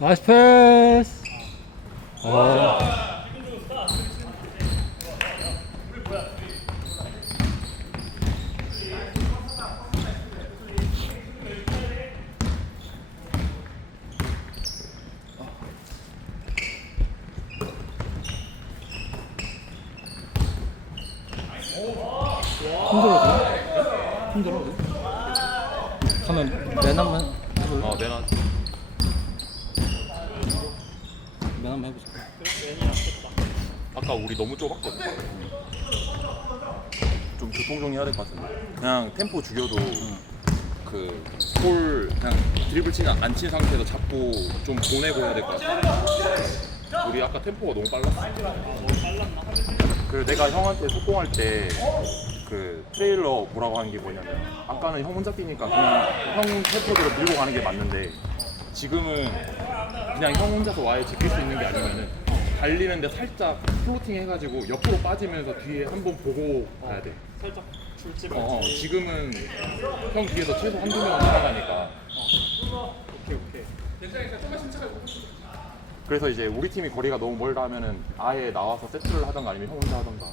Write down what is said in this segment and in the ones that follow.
나이스 패스. 아. 힘들어. 힘들어. 하면 맨 한번 해볼래? 어 내가 맨 한번 해보자. 아까 우리 너무 좁았거든. 좀 교통 정리해야 될 것 같은데. 그냥 템포 죽여도 그볼 그냥 드리블 치지 않친 상태에서 잡고 좀 보내고 해야 될 것 같아. 우리 아까 템포가 너무 빨랐어. 그 내가 형한테 속공할 때 그 트레일러 보라고 하는 게 뭐냐면 아까는 형 혼자 뛰니까 그냥 형 템포대로 밀고 가는 게 맞는데 지금은 그냥 형 혼자서 와에 지킬 수 있는 게 아니면은 달리는데 살짝 플로팅 해가지고 옆으로 빠지면서 뒤에 한 번 보고 가야 돼. 살짝 줄지 어, 말고 어, 지금은 형 뒤에서 최소 한두 명은 따라가니까. 오케이 오케이 그래서 이제 우리 팀이 거리가 너무 멀다 하면은 아예 나와서 세트를 하던가 아니면 형 혼자 하던가.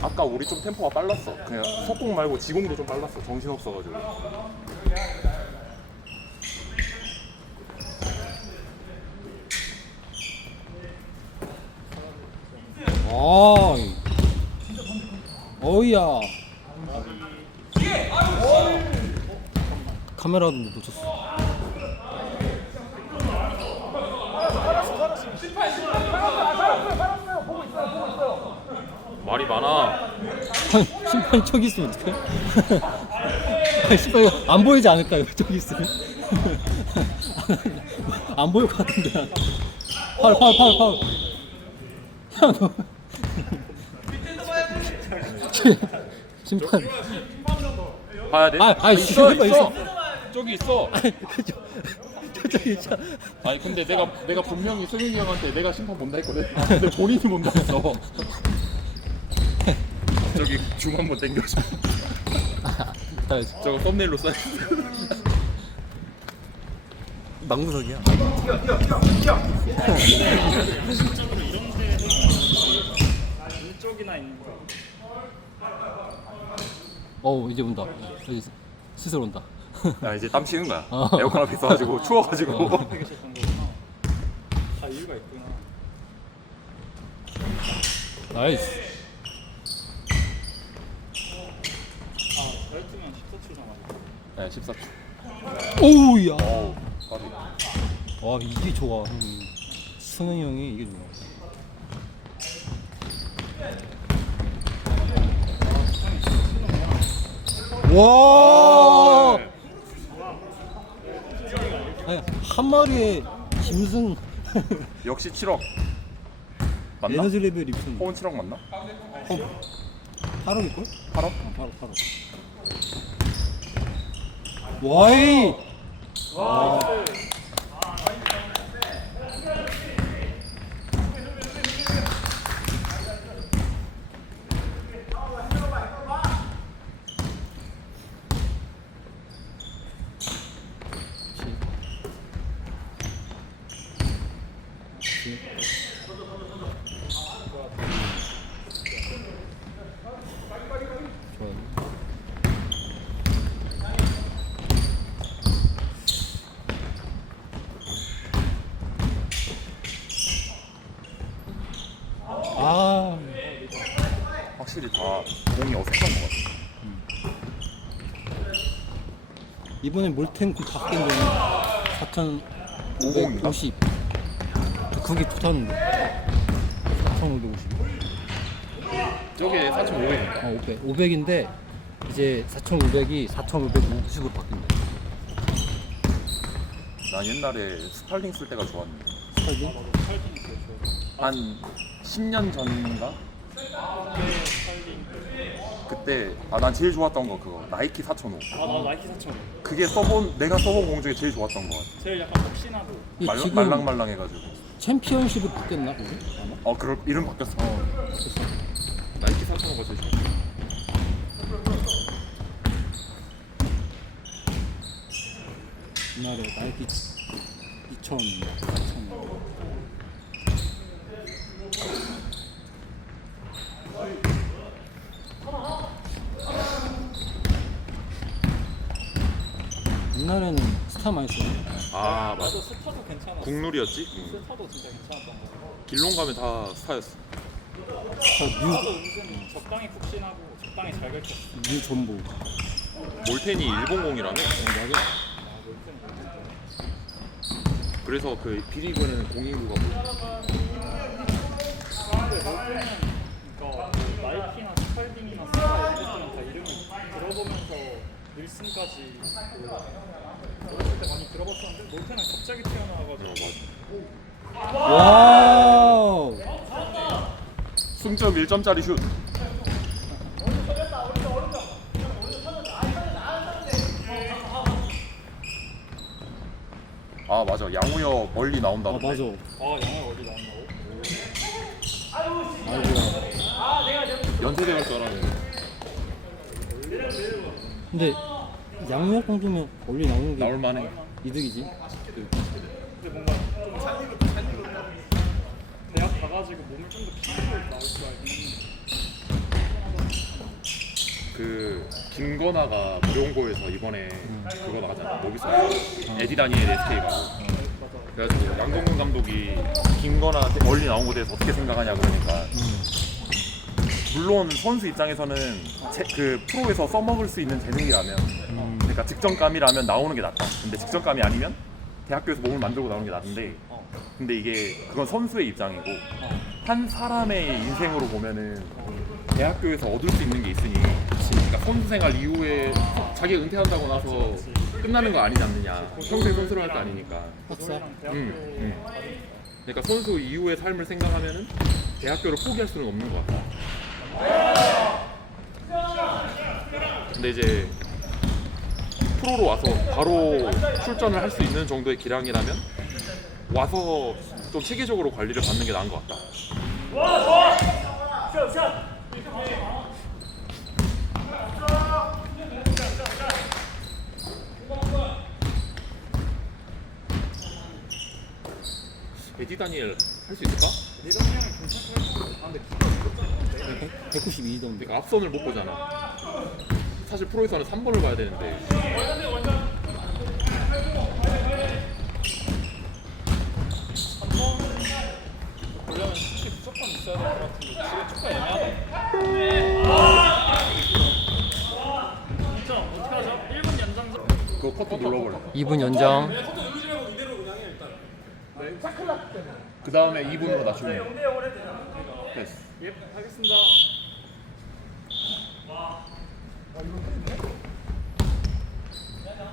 아까 우리 좀 템포가 빨랐어. 그냥 속공 말고 지공도 좀 빨랐어. 정신 없어가지고. 아, 어이야. 카메라도 놓쳤어. 말이 많아. 심판이 저기 있으면 어떡해? 심판이 안 보이지 않을까요? 저기 있으면? 안 보일 것 같은데. 파울, 파울, 파울, 파울. 야, 너. 심판. 봐야 돼? 아, 아, 있어, 있어, 있어. 저기 있어. 저, 저기 있잖아. 아니 근데 내가 내가 분명히 승윤이 형한테 내가 심판 본다 했거든. 근데 본인이 본다 했어. 저기 줌 한번 당겨줘. 자, 저거 썸네일로 써야 돼. 망구석이야. 어우, 이제 온다. 여기 시설 온다. 야 이제 땀 치는 거야. 어. 에어컨 앞에 있어가지고 추워가지고. 거구나 다 이유가 있구나 나이스. 아 잘했으면 14초 남았네 네 14초. 오우야. 어우. 와 이게 좋아 승현이 형이 이게 좋아 와 아니, 한 마리에 짐승 역시 7억. 맞나? 에너지 레벨 입힌 호은 7억 맞나? 8억일 걸? 8억? 어, 8억 8억 와이 좋아 아 확실히 다 공이 어색한 것 같아. 이번에 몰탱크 바뀐 거는 오공인가? 4,550 그게 좋다는데 4,550 저게 4,500인가? 어500 500인데 이제 4,500이 4,550으로 바뀐대 난 옛날에 스팔링 쓸 때가 좋았는데. 저한 10년 전인가? 그때 아 난 제일 좋았던 거 그거 나이키 4,500 아나 나이키 4천 원. 그게 써본 내가 써본 공 중에 제일 좋았던 거 같아 제일 약간 폭신하고 말, 말랑말랑해가지고 챔피언십이 바뀌었나 그게? 어 그럴 이름 바뀌었어 어. 나이키 4,000원 거지 옛날에 나이키 2000, 2000. 옛날에는 스타 많이 썼어 아 맞아 나도 스타도 괜찮았어. 국룰이었지? 응. 스타도 진짜 괜찮았던 거 같아. 길롱 가면 다 스타였어 스타도 은근 적당히 푹신하고 적당히 잘 긁혔어. 뉴 전보 몰텐이 100이라며? 어, 맞아 그래서 그 B리그는 공인구가 뭐 근데 그러니까 나이키나 스팔딩이나 스타 이런 것들은 다 이름을 들어보면서 윌슨까지 그 어렸을 때 많이 들어봤었는데 몰테는 갑자기 튀어나와가지고. 와우! 승점 1점짜리 슛. 아 맞아. 양우혁 멀리 아 나온다던데. 맞아. 아 영화 어디 나온다고? 아이고야. 연세대 갈 줄 알았는데 근데 양력 정도면 멀리 나오는 게 나올 만해. 이득이지. 근데 뭔가 대학 가가지고 몸을 좀더 키우고 나올 줄 알고 그 김건아가 무용고에서 이번에 그거 나가잖아. 여기서 에디 다니엘 SK 가고 그래가지고 양동근 감독이 김건아한테 멀리 나온 거에 대해서 어떻게 생각하냐 그러니까 물론 선수 입장에서는 제- 그 프로에서 써먹을 수 있는 재능이라면 그러니까 직전감이라면 나오는 게 낫다 근데 직전감이 아니면 대학교에서 몸을 만들고 나오는 게 낫는데 어. 근데 이게 그건 선수의 입장이고 한 사람의 인생으로 보면은 대학교에서 얻을 수 있는 게 있으니 그러니까 선수 생활 이후에 자기가 은퇴한다고 나서 끝나는 거 아니지 않느냐 평생 선수를 할 거 아니니까 음, 음. 받으니까 그러니까 선수 이후의 삶을 생각하면은 대학교를 포기할 수는 없는 것 같아 근데 이제 프로로 와서 바로 출전을 할 수 있는 정도의 기량이라면 와서 좀 체계적으로 관리를 받는 게 나은 것 같다 에디 다니엘 할 수 있을까? 리더 형은 괜찮긴 했어. 아 근데 키가 무겁잖아. 192던데 그러니까 앞선을 못 보잖아. 사실 프로에서는 3번을 봐야 되는데 보려면 솔직히 무조건 있어야 될것 같은데 지금 축가 애매하다. 진짜 어떻게 하죠? 1분 연장전. 그거 커트 눌러버려. 2분 연장 그 다음에 2분으로 낮추면 됐어. 예, 하겠습니다.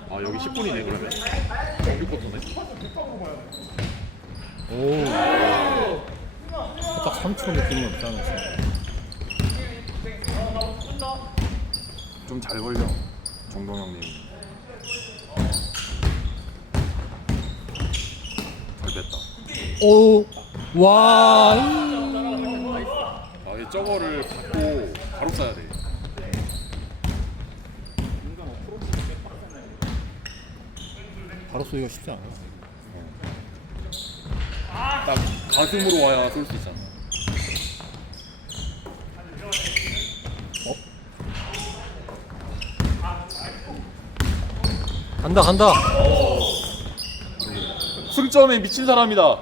아 여기 10분이네 그러면. 정규 커터네. 오 살짝 3초 느낌은 없잖아 좀 잘 걸려. 정동영님. 잘 됐다. 오 와. 아, 이 저거를 받고 바로 쏴야 돼. 바로 쏘기가 쉽지 않아? 딱 가슴으로 와야 쏠 수 있잖아. 간다 간다 승점에 미친 사람이다.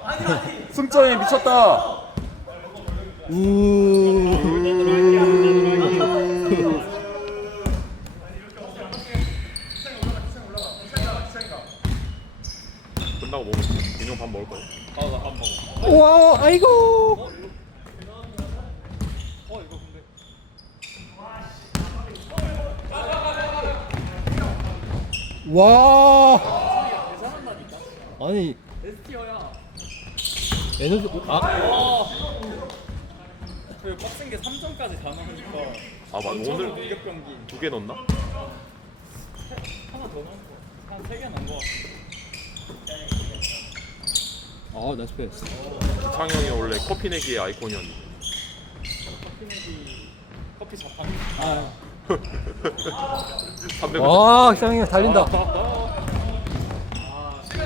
승점에 미쳤다. 우 끝나고 먹을. 인형 밥 먹을 거야. 와 아이고 와. 아니 에스티어야. 에너지 아 와. 그 빡센 게 3점까지 다 넣으니까. 아 맞아 오늘 오늘 공격 경기 두 개 넣었나? 하나 더 넣은 거. 한 3개 넣은 거 같아. 아 나이스 패스 창영이 원래 커피 내기의 아이콘이었는데. 커피 내기 커피 자판. 아 300원. 와, 기상이 달린다.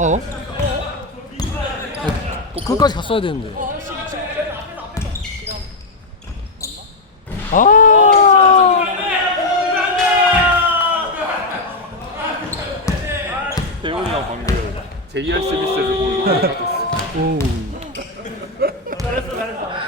어? 어, 끝까지 갔어야 되는데. 아! 태훈이 형 방금 JR 스미스를 보고 오. 잘했어 잘했어